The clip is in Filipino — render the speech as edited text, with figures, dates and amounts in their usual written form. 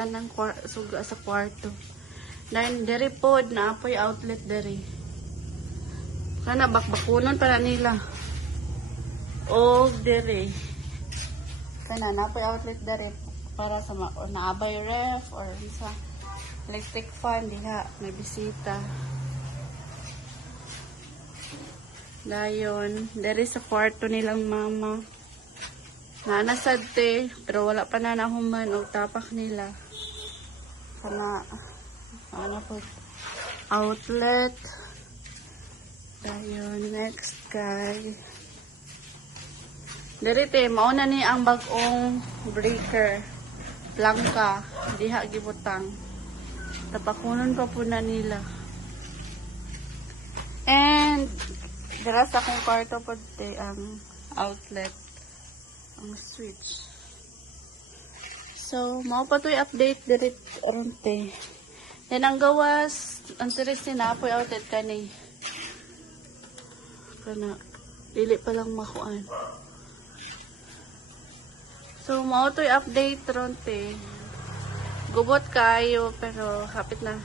tanang suga sa kwarto. Dahil diri pod na apoy outlet diri. Kana bakbakunon para nila. O diri. Kana na apoy outlet diri para sa naabay ref or sa electric fan diha may bisita. Dayon, diri sa kwarto nilang mama. Nanasad te, pero wala pa na nahuman o tapak nila. Kana, ano po, outlet. Dayon, next guy. Diri te, mauna ni ang bagong breaker. Plangka, diha gibutang. Tapakunon pa po na nila. And, dira sa akong kwarto po te, ang outlet. Ang switch. So, mao pa to'y update diri aron te. Then ang gawas, ang series ni napoy outlet kani. Kana dili pa lang makuan. So, mao to'y update ron te. Gubot kayo pero hapit na.